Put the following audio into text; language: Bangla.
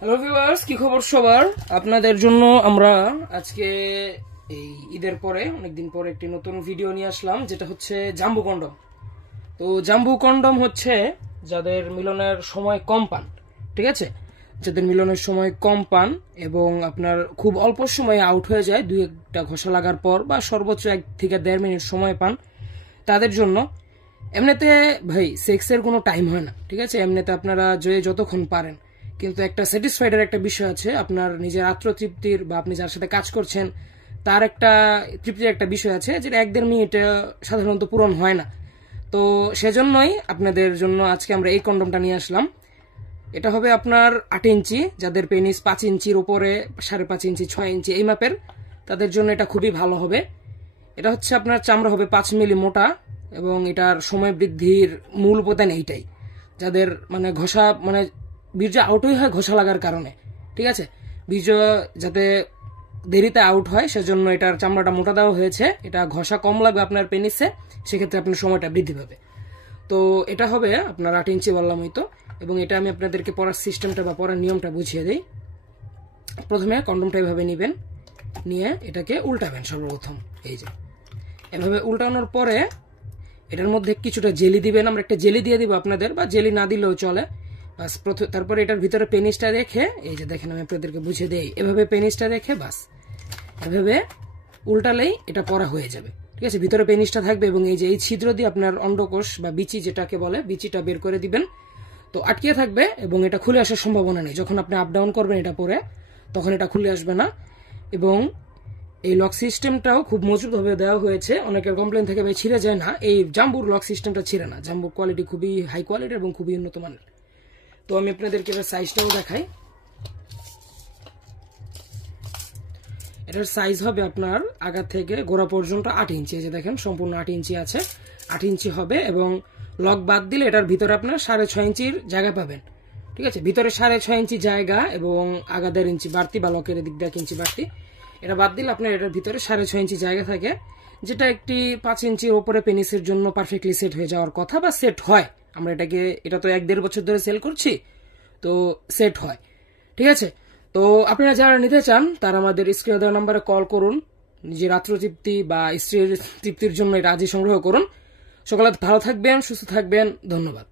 হ্যালো ভিউয়ার্স, কি খবর সবার? আপনাদের জন্য আমরা আজকে এই ঈদের পরে অনেকদিন পরে একটি নতুন ভিডিও নিয়ে আসলাম, যেটা হচ্ছে জাম্বু কন্ডম। তো জাম্বু কন্ডম হচ্ছে যাদের মিলনের সময় কম পান, ঠিক আছে, যাদের মিলনের সময় কম পান এবং আপনার খুব অল্প সময়ে আউট হয়ে যায়, দুই একটা ঘষা লাগার পর বা সর্বোচ্চ 1 থেকে 1.5 মিনিট সময় পান, তাদের জন্য। এমনিতে ভাই সেক্সের কোনো টাইম হয় না, ঠিক আছে, এমনিতে আপনারা যতক্ষণ পারেন, কিন্তু একটা স্যাটিসফাইডের একটা বিষয় আছে, আপনার নিজের আত্মতৃপ্তির বা আপনি যার সাথে কাজ করছেন তার একটা তৃপ্তির একটা বিষয় আছে, যেটা 1-1.5 মিনিটে সাধারণত পূরণ হয় না। তো সেজন্যই আপনাদের জন্য আজকে আমরা এই কন্ডমটা নিয়ে আসলাম। এটা হবে আপনার 8 ইঞ্চি, যাদের পেনিস 5 ইঞ্চির উপরে, 5.5 ইঞ্চি, 6 ইঞ্চি এই মাপের, তাদের জন্য এটা খুবই ভালো হবে। এটা হচ্ছে আপনার চামড়া হবে 5 মিলি মোটা এবং এটার সময় বৃদ্ধির মূল উপাদান এইটাই। যাদের মানে ঘষা মানে বীর্য আউটই হয় ঘষা লাগার কারণে, ঠিক আছে, বীর্য যাতে দেরিতে আউট হয় সেজন্য এটার চামড়াটা মোটা দেওয়া হয়েছে। এটা ঘষা কম লাগবে আপনার পেনিসে, সেক্ষেত্রে আপনার সময়টা বৃদ্ধি পাবে। তো এটা হবে আপনার 8 ইঞ্চি বললাম হয়তো। এবং এটা আমি আপনাদেরকে পড়ার সিস্টেমটা বা পড়ার নিয়মটা বুঝিয়ে দিই। প্রথমে কন্ডমটা এভাবে নেবেন, নিয়ে এটাকে উল্টাবেন সর্বপ্রথম। এই যে এভাবে উল্টানোর পরে এটার মধ্যে কিছুটা জেলি দিবেন। আমরা একটা জেলি দিয়ে দিব আপনাদের, বা জেলি না দিলেও চলে। বাস তারপরে এটার ভিতরে পেনিসটা রেখে, এই যে দেখেন আমি আপনাদেরকে বুঝিয়ে দেই, এভাবে পেনিসটা রেখে বাস এভাবে উল্টালেই এটা পড়া হয়ে যাবে, ঠিক আছে। ভিতরে পেনিসটা থাকবে এবং এই যে এই ছিদ্র দিয়ে আপনার অন্ডকোষ বা বিচি যেটাকে বলে, বিচিটা বের করে দিবেন। তো আটকে থাকবে এবং এটা খুলে আসার সম্ভাবনা নেই। যখন আপনি আপ ডাউন করবেন এটা পরে, তখন এটা খুলে আসবে না। এবং এই লক সিস্টেমটাও খুব মজবুতভাবে দেওয়া হয়েছে। অনেকের কমপ্লেন থেকে ভাই ছিঁড়ে যায় না, এই জাম্বুর লক সিস্টেমটা ছিঁড়ে না। জাম্বুর কোয়ালিটি খুবই হাই কোয়ালিটি এবং খুবই উন্নত মানের। তো আমি আপনাদেরকে এটার সাইজটাও দেখাই। এটার সাইজ হবে আপনার আগা থেকে গোড়া পর্যন্ত 8 ইঞ্চি। এই যে দেখেন সম্পূর্ণ 8 ইঞ্চি আছে, 8 ইঞ্চি হবে। এবং লক বাদ দিলে এটার ভিতরে আপনার 6.5 ইঞ্চির জায়গা পাবেন, ঠিক আছে। ভিতরে 6.5 ইঞ্চি জায়গা এবং আগা 1.5 ইঞ্চি বাড়তি, বা লকের দিক দিয়ে 1 ইঞ্চি বাড়তি। এটা বাদ দিলে আপনার এটার ভিতরে 6.5 ইঞ্চি জায়গা থাকে, যেটা একটি 5 ইঞ্চির ওপরে পেনিসের জন্য পারফেক্টলি সেট হয়ে যাওয়ার কথা, বা সেট হয়। আমরা এটা তো 1-1.5 বছর ধরে সেল করছি, তো সেট হয়, ঠিক আছে। তো আপনারা যারা নিতে চান তারা আমাদের স্ক্রিনে দেওয়া নাম্বারে কল করুন। নিজের আত্মতৃপ্তি বা স্ত্রীর তৃপ্তির জন্য এটা আজই সংগ্রহ করুন। সকলে ভালো থাকবেন, সুস্থ থাকবেন, ধন্যবাদ।